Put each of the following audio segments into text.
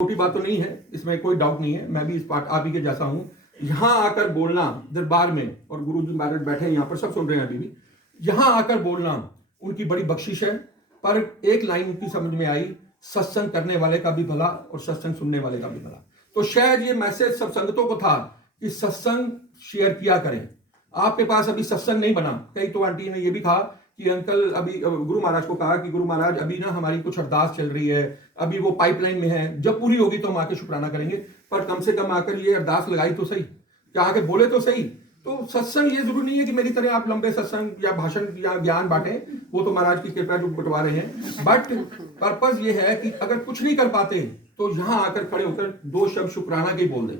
छोटी बात तो नहीं है, इसमें कोई डाउट नहीं है। मैं भी इस पार्ट आप ही के जैसा हूं। यहां आकर बोलना दरबार में, और गुरु जी महाराज बैठे हैं यहां पर, सब सुन रहे हैं अभी भी, यहां आकर बोलना उनकी बड़ी बख्शिश है। पर एक लाइन उनकी समझ में आई, सत्संग करने वाले का भी भला और सत्संग सुनने वाले का भी भला। तो शायद ये मैसेज सब संगतों को था कि सत्संग शेयर किया करें। आपके पास अभी सत्संग नहीं बना, कई तो आंटी ने ये भी कहा कि अंकल, अभी गुरु महाराज को कहा कि गुरु महाराज अभी ना हमारी कुछ अरदास चल रही है, अभी वो पाइपलाइन में है, जब पूरी होगी तो हम आके शुक्राना करेंगे। पर कम से कम आकर ये अरदास लगाई तो सही, क्या आके बोले तो सही। तो सत्संग ये जरूरी नहीं है कि मेरी तरह आप लंबे सत्संग या भाषण या ज्ञान बांटे, वो तो महाराज की कृपा जो बंटवा रहे हैं। बट पर्पज ये है कि अगर कुछ नहीं कर पाते तो यहां आकर खड़े होकर 2 शब्द शुक्राना के बोल दें,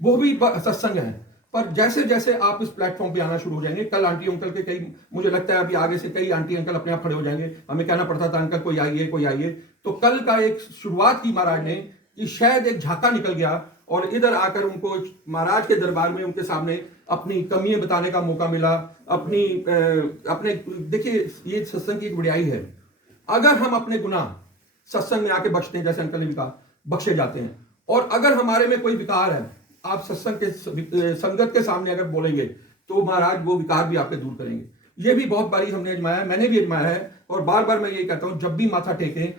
वो भी सत्संग है। पर जैसे जैसे आप इस प्लेटफॉर्म पे आना शुरू हो जाएंगे, कल आंटी अंकल के कई, मुझे लगता है अभी आगे से कई आंटी अंकल अपने आप खड़े हो जाएंगे। हमें कहना पड़ता था अंकल कोई आइए कोई आइए, तो कल का एक शुरुआत की महाराज ने कि शायद एक झाका निकल गया और इधर आकर उनको महाराज के दरबार में उनके सामने अपनी कमियां बताने का मौका मिला। अपने देखिए, ये सत्संग की एक बड़ाई है। अगर हम अपने गुनाह सत्संग में आके बख्शते हैं, जैसे अंकल ने भी कहा, बख्शे जाते हैं। और अगर हमारे में कोई विकार है, आप सत्संग के संगत के सामने अगर बोलेंगे तो महाराज वो विकार भी आपके दूर करेंगे। ये भी बहुत बारी हमने आजमाया है, मैंने भी आजमाया है। और बार बार मैं ये कहता हूं, जब भी माथा टेकें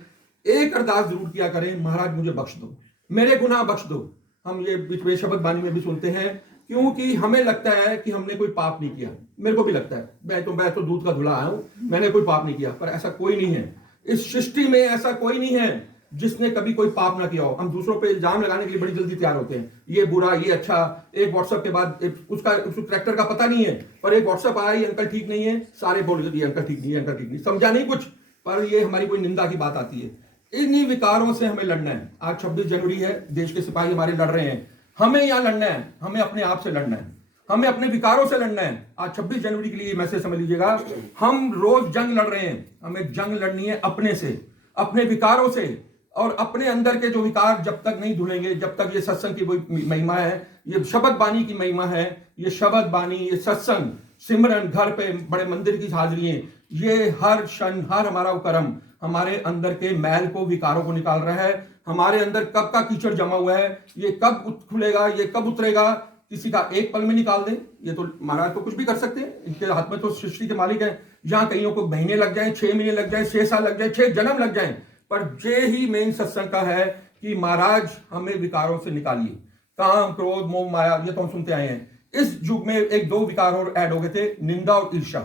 एक अरदास जरूर किया करें, महाराज मुझे बख्श दो, मेरे गुनाह बख्श दो। हम ये बीच में शब्द बानी में भी सुनते हैं, क्योंकि हमें लगता है कि हमने कोई पाप नहीं किया। मेरे को भी लगता है, मैं तो दूध का धुला आया हूं, मैंने कोई पाप नहीं किया। पर ऐसा कोई नहीं है, इस सृष्टि में ऐसा कोई नहीं है जिसने कभी कोई पाप ना किया हो। हम दूसरों पे इल्जाम लगाने के लिए बड़ी जल्दी तैयार होते हैं, ये बुरा ये अच्छा। एक व्हाट्सएप के बाद उसका ट्रैक्टर का पता नहीं है, पर एक व्हाट्सएप आया, ये अंकल ठीक नहीं है, सारे बोल ये अंकल ठीक नहीं है, अंकल ठीक नहीं, समझा नहीं कुछ। पर ये हमारी कोई निंदा की बात आती है। इन्हीं विकारों से हमें लड़ना है। आज 26 जनवरी है, देश के सिपाही हमारे लड़ रहे हैं, हमें यहां लड़ना है, हमें अपने आप से लड़ना है, हमें अपने विकारों से लड़ना है। आज 26 जनवरी के लिए मैसेज समझ लीजिएगा, हम रोज जंग लड़ रहे हैं, हमें जंग लड़नी है अपने से, अपने विकारों से। और अपने अंदर के जो विकार जब तक नहीं धुलेंगे, जब तक ये सत्संग की कोई महिमा है, ये शब्द बानी की महिमा है, ये शब्द बानी, ये सत्संग, सिमरन, घर पे बड़े मंदिर की हाजिरियां, ये हर क्षण हर हमारा कर्म हमारे अंदर के मैल को, विकारों को निकाल रहा है। हमारे अंदर कब का कीचड़ जमा हुआ है, ये कब खुलेगा, ये कब उतरेगा, किसी का एक पल में निकाल दें। ये तो महाराज तो कुछ भी कर सकते हैं, इनके हाथ में तो सृष्टि के मालिक है। जहां कईयों को महीने लग जाए, 6 महीने लग जाए, 6 साल लग जाए, 6 जन्म लग जाए, पर ये ही मेन सत्संग का है कि महाराज हमें विकारों से निकालिए। काम, क्रोध, मोह, माया, ये तो हम सुनते आए हैं। इस युग में 1-2 विकार और ऐड हो गए थे, निंदा और ईर्ष्या।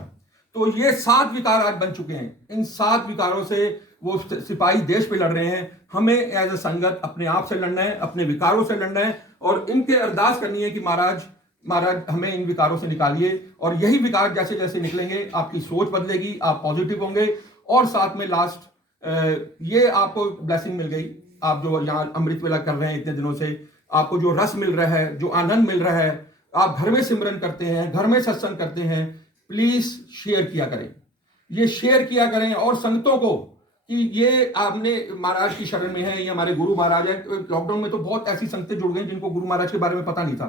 तो ये 7 विकार आज बन चुके हैं। इन 7 विकारों से वो सिपाही देश पे लड़ रहे हैं। हमें एज ए संगत अपने आप से लड़ना है, अपने विकारों से लड़ना है, और इनके अरदास करनी है कि महाराज हमें इन विकारों से निकालिए। और यही विकार जैसे जैसे निकलेंगे, आपकी सोच बदलेगी, आप पॉजिटिव होंगे। और साथ में लास्ट, ये आपको ब्लेसिंग मिल गई, आप जो यहाँ अमृत वेला कर रहे हैं इतने दिनों से, आपको जो रस मिल रहा है, जो आनंद मिल रहा है, आप घर में सिमरन करते हैं, घर में सत्संग करते हैं, प्लीज शेयर किया करें, ये शेयर किया करें। और संगतों को कि ये आपने महाराज की शरण में है, ये हमारे गुरु महाराज है। लॉकडाउन में तो बहुत ऐसी संगतें जुड़ गई जिनको गुरु महाराज के बारे में पता नहीं था,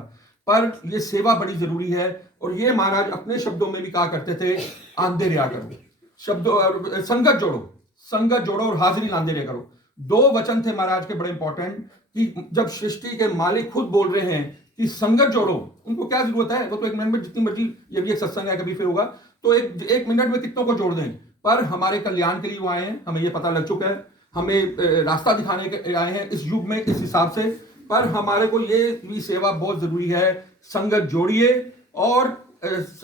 पर ये सेवा बड़ी जरूरी है। और ये महाराज अपने शब्दों में भी कहा करते थे, आंधे रहा करो, शब्दों संगत जोड़ो, संगत जोड़ो और हाजिरी लांदे रहा करो। 2 वचन थे महाराज के बड़े इंपॉर्टेंट, कि जब सृष्टि के मालिक खुद बोल रहे हैं कि संगत जोड़ो, उनको क्या जरूरत है, वो तो 1 मिनट में जितनी मर्जी, ये भी एक सत्संग है, कभी फिर होगा तो एक मिनट में कितनों को जोड़ दें। पर हमारे कल्याण के लिए वो आए हैं, हमें ये पता लग चुका है, हमें रास्ता दिखाने के आए हैं इस युग में, इस हिसाब से। पर हमारे को ये भी सेवा बहुत जरूरी है, संगत जोड़िए और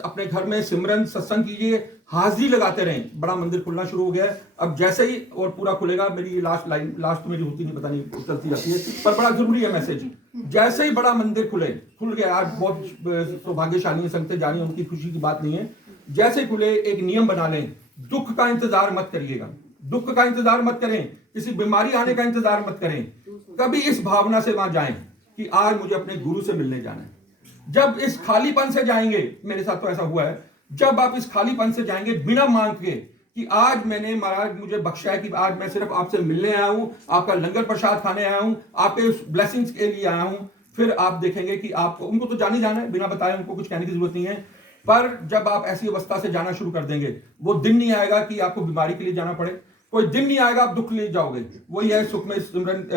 अपने घर में सिमरन सत्संग कीजिए, हाजिरी लगाते रहें। बड़ा मंदिर खुलना शुरू हो गया है, अब जैसे ही और पूरा खुलेगा, मेरी लास्ट लाइन, लास्ट तो मेरी होती नहीं, पता नहीं चलती जाती है, पर बड़ा जरूरी है मैसेज। जैसे ही बड़ा मंदिर खुल गया, आज बहुत सौभाग्यशाली है, संगतें जा रही हैं, उनकी खुशी की बात नहीं है। जैसे खुले एक नियम बना लें, दुख का इंतजार मत करिएगा, दुख का इंतजार मत करें, किसी बीमारी आने का इंतजार मत करें। कभी इस भावना से वहां जाएं कि आज मुझे अपने गुरु से मिलने जाना है। जब इस खालीपन से जाएंगे, मेरे साथ तो ऐसा हुआ है, जब आप इस खालीपन से जाएंगे बिना मांग के कि आज मैंने महाराज मुझे बख्शा है, कि आज मैं सिर्फ आपसे मिलने आया हूं, आपका लंगर प्रसाद खाने आया हूं, आपके ब्लेसिंग्स के लिए आया हूं, फिर आप देखेंगे कि आपको, उनको तो जाने जाना है, बिना बताए उनको कुछ कहने की जरूरत नहीं है। पर जब आप ऐसी अवस्था से जाना शुरू कर देंगे, वो दिन नहीं आएगा कि आपको बीमारी के लिए जाना पड़े, कोई दिन नहीं आएगा आप दुख ले जाओगे। वही है सुख में सिमरन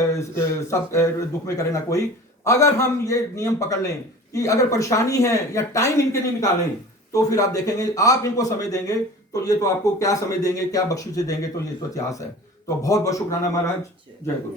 सब दुख में करे ना कोई। अगर हम ये नियम पकड़ लें कि अगर परेशानी है या टाइम इनके लिए निकालें, तो फिर आप देखेंगे आप इनको समय देंगे तो ये तो आपको क्या समय देंगे, क्या बख्शीशें देंगे, तो ये तो इतिहास है। तो बहुत बहुत शुक्राना महाराज। जय गुरु।